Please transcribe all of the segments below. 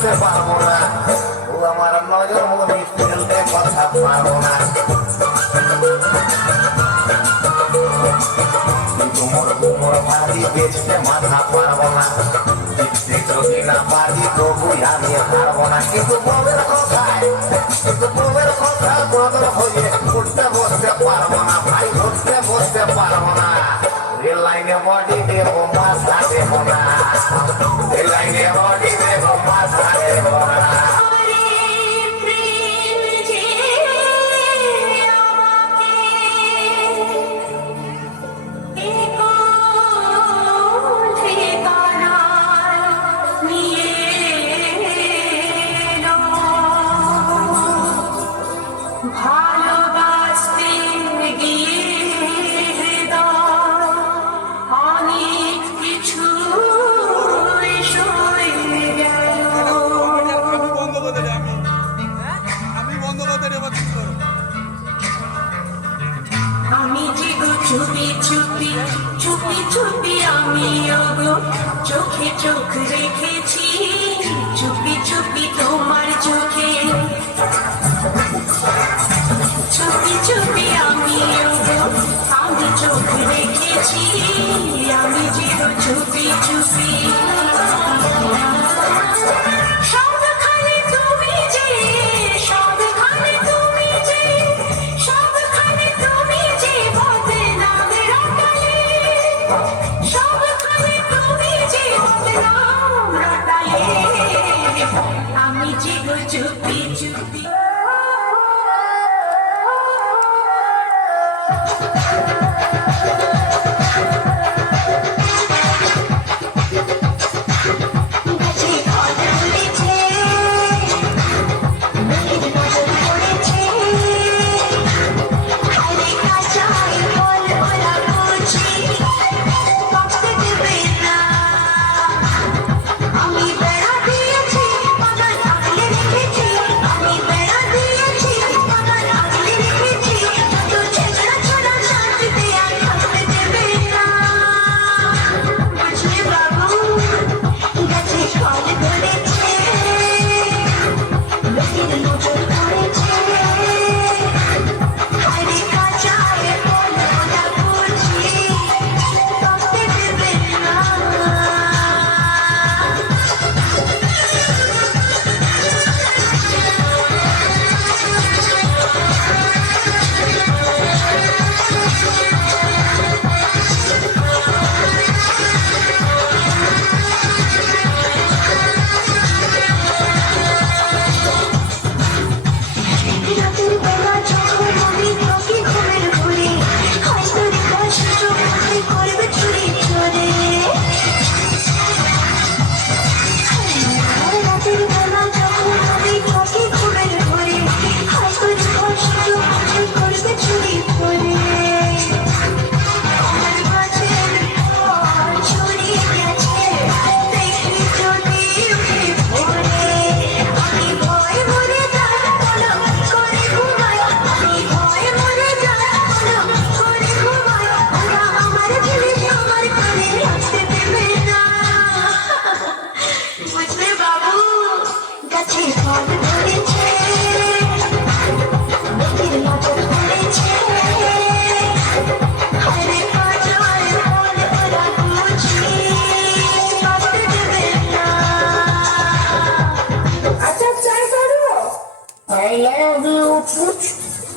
বুঝতে পারবো না, ও আমার নজর মধ্যে ফেলতে কথা পারবো না। কিন্তু মোর ভাবি বেচতে মাথা পারবো না, জিততে যদি না পারি তবুই আমি পারবো না। কিন্তু বউয়ের কথায় বদল হয়ে উঠতে বসতে পারবো না ভাই, উঠতে বসতে পারবো না। রেল লাইনে বডি দেবো মাথা দেবো না, রেল লাইনে বডি দেবো মাথা দেবো না। চোখে চোখ রেখেছি চুপি চুপি তোমার চোখে, চুপি চুপি আমি চোখ রেখেছি, আমি যেন চুপি চুপি। আমি জীব চুপি চুপি।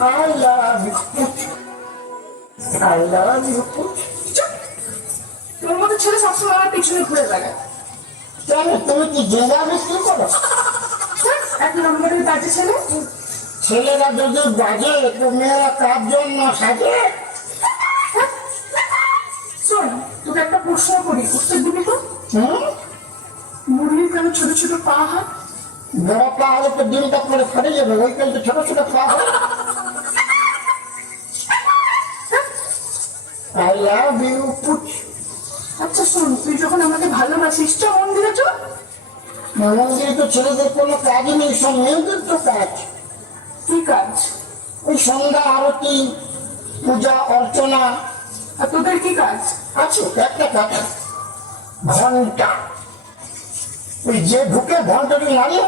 I love you. I love you. তোর মতো ছেলে সবসময় আমার পিছনে ঘুরে বেড়ায়। কেন তুমি কি জেলা বিক্রি করো? এক নম্বরের বাজে ছেলে। ছেলেরা যদি বাজে তো মেয়েরা কার জন্য সাজে? শোন, তোকে একটা প্রশ্ন করি, উত্তর দিবি তো? মুরগির কেন ছোট ছোট পা হয়? বড় পা হলে তো দিনটা করে ফেটে যাবে, ওই কাল তো ছোট ছোট পা হয়। I love you, পুচ। আচ্ছা শোন, তুই যখন আমাকে ভালোবাসিস চ মন্দিরে চ। মন্দিরে তো ছেলেদের কোনো কাজই নেই, সব মেয়েদের তো কাজ। কি কাজ? ওই সন্ধ্যা আরতি, পূজা অর্চনা। আর তোদের কি কাজ? আছে একটা কাজ, ঘন্টা। ওই যে ঢুকে ঘন্টাটি মারি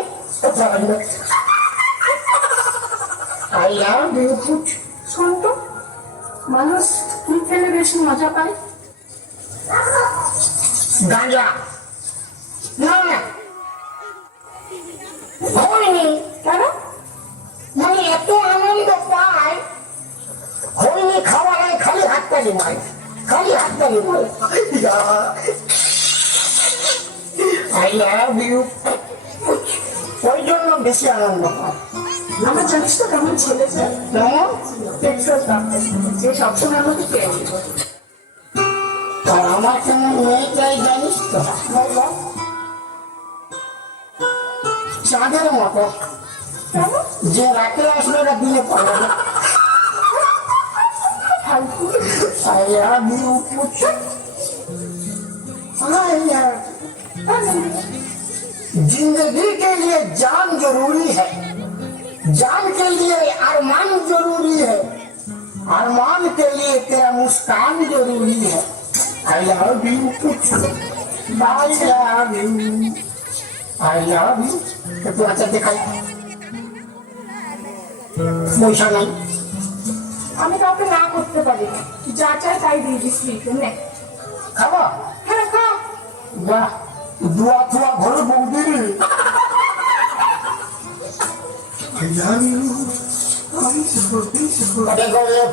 আই লাভ ইউ পুচ। শোন তো, মানুষ কি খেলে বেশি মজা পায়? গাঁজা না হয়নি কেন? মানে এত আনন্দ পায় হয়নি খাওয়ার আগে খালি হাততালি মারে, খালি হাততালি মারে। আই লাভ ইউ ওই জন্য বেশি আনন্দ পায়। আমার জানিস তো কেমন ছেলে যে কেমন? পেট্রোল পাম্পে যে সবসময় আমাকে পেয়ে দিত। আর আমার কেমন মেয়ে চাই জানিস তো? চাঁদের মতো, যে রাতে আসবে না দিনে পাবে না। ফালতু। I love you, Puch. I love जिंदगी के लिए जान जरूरी है, जान के लिए अरमान जरूरी है, अरमान के लिए तेरा मुस्कान जरूरी है। I love you, Puch. I love you. I love you. একটু আচ্ছা দেখাই পয়সা নাই। আমি কাউকে না করতে পারি না, যা চাই তাই দিয়ে দিস নে। খাবা? হ্যাঁ খা। বাহ, দুয়া থুয়া ঘরে বৌদি।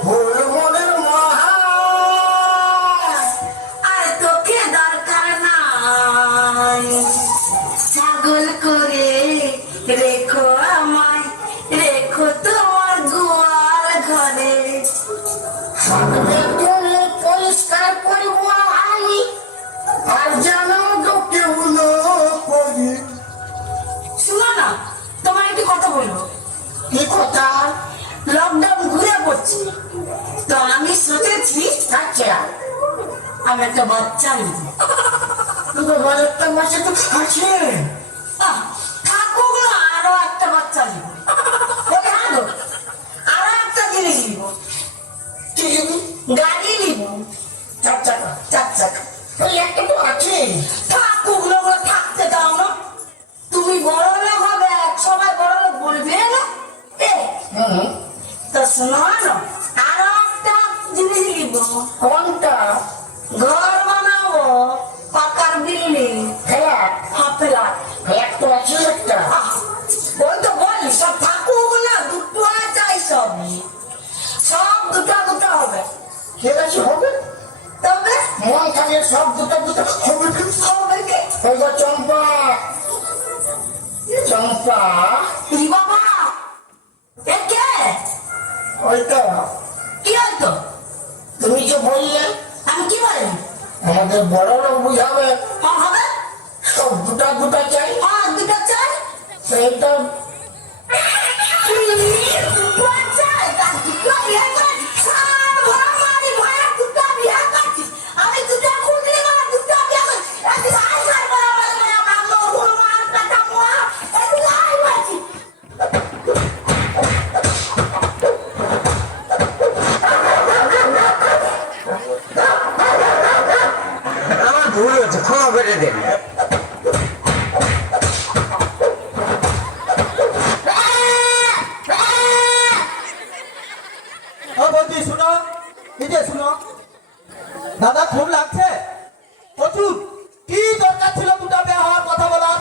ফুল মনের মহা আর তোকে দরকার নাই, ছাগল করে রেখো আমায়, রেখো তোমার গোয়াল ঘরে। পরিষ্কার করবো আমি, আর জানো তো কেউ করি। শুনো না, তোমার একটি কথা বলবো। কি কথা? লকডাউন ঘুরে পড়ছে, তো আমি সোচেছি আচ্ছা, আমি একটা বাচ্চা নিব। তোকে একটা মাসে তো আছে। থাকুক না, আরো একটা বাচ্চা নিব। আরো একটা জিনিস নিব, কি জানি? গাড়ি নিব। চার চাকা, চার চাকা। ওই একটা তো আছে। থাকুক না, ওগুলো থাকতে দাও না। তুমি বড় লোক হবে, এক সময় বড় লোক বলবে না। তো শোনো না, আরো একটা জিনিস নিব। কোনটা? ঘর বানাবো, পাকার বিল্ডিং, ফ্ল্যাট? ফ্ল্যাট। ফ্ল্যাট তো আছে একটা। ওই তো বলি, সব থাকুক না, দুটো চাই সব, সব দুটো দুটো হবে। ঠিক আছে, হবে। তবে মন থাকলে সব দুটো দুটো হবে। হবে কি? ওই যে চম্পা, চম্পা, কি বাবা, এ কে? ওইটা কি হয়তো? তুমি যে বললে আমি কি বলি? আমাদের বড় লোক বুঝাবে, হ্যাঁ হবে। সব দুটা দুটা চাই। হ্যাঁ দুটো চাই। সেইটা আমি দুটো খুঁজলি মানে দুটো বিয়ে করছি। আমার ভুল হচ্ছে, ক্ষমা করে দেন। শুনো, এই যে শুনো দাদা, খুব লাগছে প্রচুর। কি দরকার ছিল দুটা বিয়ে হওয়ার কথা বলার?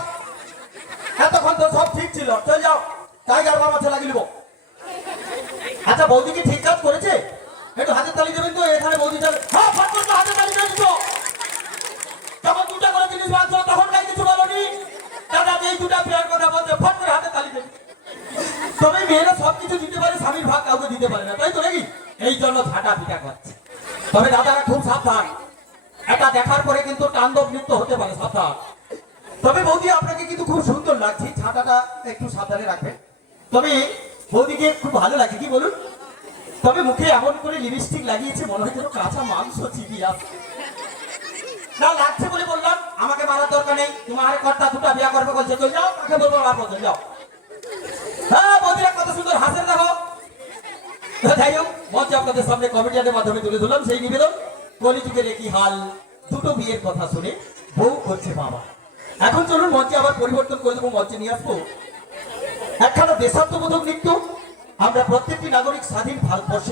এতক্ষণ তো সব ঠিক ছিল। চল যাও, টাইগার বাবা ছেলে গিলব। আচ্ছা, বৌদি কি ঠিক কাজ করেছে? একটু হাতের তালি দেবেন তো। এখানে বৌদি যাবে, হ্যাঁ ফট করে হাতের তালি দিয়ে দিত। যখন দুটা করে জিনিস বাঁচছো তখন তাই কিছু বলনি। দাদা এই দুটা বিয়ের কথা বলছে, ফট করে হাতের তালি দেবে। তবে মেয়েরা সবকিছু দিতে পারে, স্বামীর ভাগ কাউকে দিতে পারে না, তাই তো নাকি? এই জন্য ঝাঁটা পিটা করছে। তবে দাদারা খুব সাবধান, এটা দেখার পরে কিন্তু তাণ্ডব নৃত্য হতে পারে, সাবধান। তবে বৌদি আপনাকে কিন্তু খুব সুন্দর লাগছে, ছাতাটা একটু সাবধানে রাখবেন। তবে বৌদিকে খুব ভালো লাগে, কি বলুন? তবে মুখে এমন করে লিপস্টিক লাগিয়েছে, মনে হয় যেন কাঁচা মাংস চিবিয়ে আসছে। না লাগছে বলে বললাম, আমাকে মারার দরকার নেই। তোমার কর্তা দুটা বিয়া করবে বলছে, চল যাও, তাকে বলবো আর বলতে যাও। হ্যাঁ, বৌদিরা কত সুন্দর হাসেন দেখো। যাই হোক, মঞ্চে আপনাদের সামনে কমেডিয়ানের মাধ্যমে তুলে ধরলাম সেই নিবেদন, কলিযুগের একই হাল। দুটো বিয়ের কথা শুনে বউ করছে বাবা। এখন চলুন মঞ্চে আবার পরিবর্তন করে দেবো, মঞ্চে নিয়ে আসবো একখানা দেশাত্মবোধক নৃত্য। আমরা প্রত্যেকটি নাগরিক স্বাধীন ভারতবর্ষে